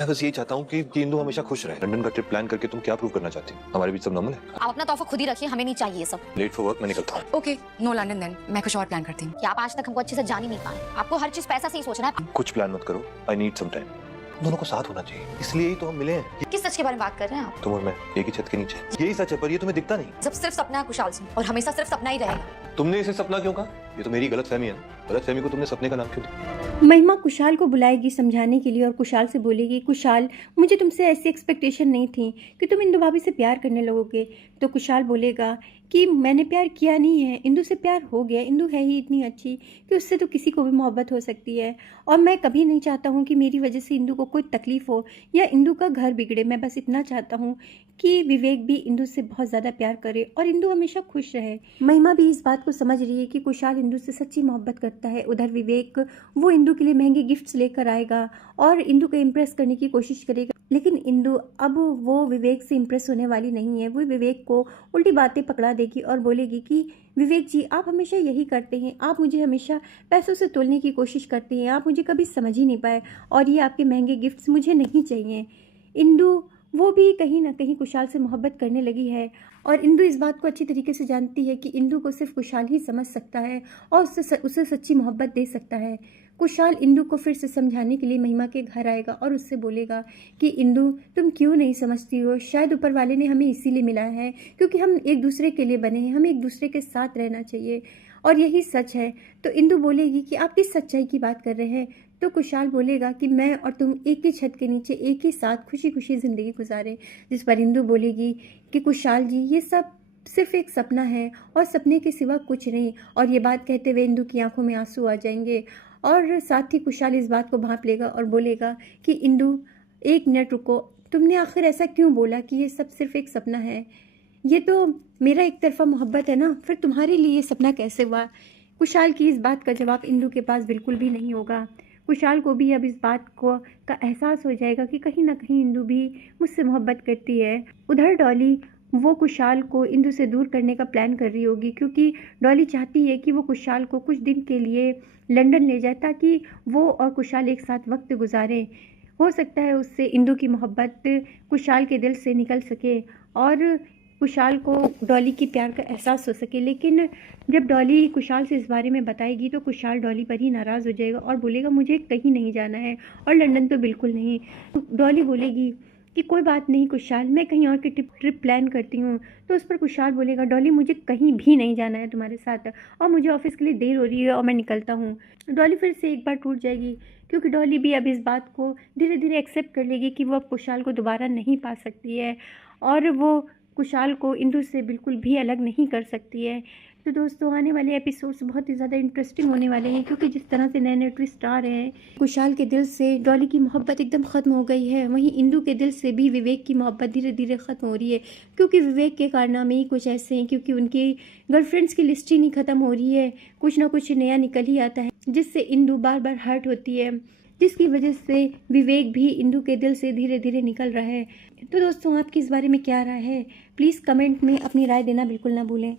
मैं बस यही चाहता हूँ कि इंदु हमेशा खुश रहे। लंदन का ट्रिप प्लान करके तुम क्या प्रूव करना चाहती हो? हमारे बीच सब नॉर्मल है। आप अपना तोहफा खुद ही रखिए, हमें नहीं चाहिए ये सब। लेट फॉर वर्क, मैं निकलता हूँ। ओके, नो लंदन देन, मैं कुछ और प्लान करती हूँ। क्या आप आज तक हमको अच्छे से जान ही नहीं पाए? आपको हर चीज पैसा से ही सोचना है। कुछ प्लान मत करो, आई नीड सम टाइम। दोनों को साथ होना चाहिए, इसलिए ही तो हम मिले हैं। किस सच के बारे में बात कर रहे हैं आप? तुम और मैं एक ही छत के नीचे, यही सच है, पर ये तुम्हें दिखता नहीं। जब सिर्फ सपना है खुशहाल से, और हमेशा सिर्फ सपना ही रहेगा। तुमने इसे सपना क्यों कहा? ये तो मेरी गलत फहमी है। गलत फहमी को तुमने सपने का नाम क्यों दिया? महिमा कुशाल को बुलाएगी समझाने के लिए और कुशाल से बोलेगी, कुशाल मुझे तुमसे ऐसी एक्सपेक्टेशन नहीं थी कि तुम इंदु भाभी से प्यार करने लगोगे। तो कुशाल बोलेगा कि मैंने प्यार किया नहीं है, इंदु से प्यार हो गया। इंदु है ही इतनी अच्छी कि उससे तो किसी को भी मोहब्बत हो सकती है, और मैं कभी नहीं चाहता हूँ कि मेरी वजह से इंदु को कोई तकलीफ हो या इंदु का घर बिगड़े। मैं बस इतना चाहता हूँ कि विवेक भी इंदु से बहुत ज़्यादा प्यार करे और इंदु हमेशा खुश रहे। महिमा भी इस बात को समझ रही है कि कुशाल इंदु से सच्ची मोहब्बत करता है। उधर विवेक वो इंदु के लिए महंगे गिफ्ट्स लेकर आएगा और इंदु को इम्प्रेस करने की कोशिश करेगा, लेकिन इंदु अब वो विवेक से इम्प्रेस होने वाली नहीं है। वो विवेक को उल्टी बातें पकड़ा देगी और बोलेगी कि विवेक जी, आप हमेशा यही करते हैं, आप मुझे हमेशा पैसों से तोलने की कोशिश करते हैं, आप मुझे कभी समझ ही नहीं पाए, और ये आपके महंगे गिफ्ट्स मुझे नहीं चाहिए। इंदु वो भी कहीं ना कहीं कुशाल से मोहब्बत करने लगी है, और इंदु इस बात को अच्छी तरीके से जानती है कि इंदु को सिर्फ कुशाल ही समझ सकता है और उसे सच्ची मोहब्बत दे सकता है। कुशाल इंदु को फिर से समझाने के लिए महिमा के घर आएगा और उससे बोलेगा कि इंदु, तुम क्यों नहीं समझती हो? शायद ऊपर वाले ने हमें इसीलिए मिलाया है क्योंकि हम एक दूसरे के लिए बने हैं, हमें एक दूसरे के साथ रहना चाहिए, और यही सच है। तो इंदु बोलेगी कि आप किस सच्चाई की बात कर रहे हैं? तो कुशाल बोलेगा कि मैं और तुम एक ही छत के नीचे एक ही साथ खुशी खुशी ज़िंदगी गुजारें। जिस पर इंदु बोलेगी कि कुशाल जी, ये सब सिर्फ एक सपना है और सपने के सिवा कुछ नहीं। और ये बात कहते हुए इंदु की आंखों में आंसू आ जाएंगे, और साथ ही कुशाल इस बात को भांप लेगा और बोलेगा कि इंदु, एक मिनट रुको, तुमने आखिर ऐसा क्यों बोला कि ये सब सिर्फ एक सपना है? ये तो मेरा एक तरफा मोहब्बत है ना, फिर तुम्हारे लिए ये सपना कैसे हुआ? कुशाल की इस बात का जवाब इंदु के पास बिल्कुल भी नहीं होगा। कुशाल को भी अब इस बात को का एहसास हो जाएगा कि कहीं ना कहीं इंदु भी मुझसे मोहब्बत करती है। उधर डॉली, वो कुशाल को इंदु से दूर करने का प्लान कर रही होगी, क्योंकि डॉली चाहती है कि वो कुशाल को कुछ दिन के लिए लंदन ले जाए ताकि वो और कुशाल एक साथ वक्त गुजारें। हो सकता है उससे इंदु की मोहब्बत कुशाल के दिल से निकल सके और कुशाल को डॉली की प्यार का एहसास हो सके। लेकिन जब डॉली कुशाल से इस बारे में बताएगी तो कुशाल डॉली पर ही नाराज़ हो जाएगा और बोलेगा मुझे कहीं नहीं जाना है, और लंदन तो बिल्कुल नहीं। डॉली बोलेगी कि कोई बात नहीं कुशाल, मैं कहीं और की ट्रिप प्लान करती हूँ। तो उस पर कुशाल बोलेगा, डॉली मुझे कहीं भी नहीं जाना है तुम्हारे साथ, और मुझे ऑफिस के लिए देर हो रही है और मैं निकलता हूँ। डॉली फिर से एक बार टूट जाएगी, क्योंकि डॉली भी अब इस बात को धीरे धीरे एक्सेप्ट कर लेगी कि वो अब कुशाल को दोबारा नहीं पा सकती है, और वो कुशाल को इंदु से बिल्कुल भी अलग नहीं कर सकती है। तो दोस्तों, आने वाले एपिसोड्स बहुत ही ज़्यादा इंटरेस्टिंग होने वाले हैं, क्योंकि जिस तरह से नए नए ट्विस्ट आ रहे हैं। कुशाल के दिल से डॉली की मोहब्बत एकदम ख़त्म हो गई है, वहीं इंदु के दिल से भी विवेक की मोहब्बत धीरे धीरे ख़त्म हो रही है, क्योंकि विवेक के कारनामे ही कुछ ऐसे हैं, क्योंकि उनकी गर्लफ्रेंड्स की लिस्ट ही नहीं ख़त्म हो रही है, कुछ ना कुछ नया निकल ही आता है, जिससे इंदु बार बार हर्ट होती है, जिसकी वजह से विवेक भी इंदु के दिल से धीरे धीरे निकल रहा है। तो दोस्तों, आपकी इस बारे में क्या राय है? प्लीज़ कमेंट में अपनी राय देना बिल्कुल ना भूलें।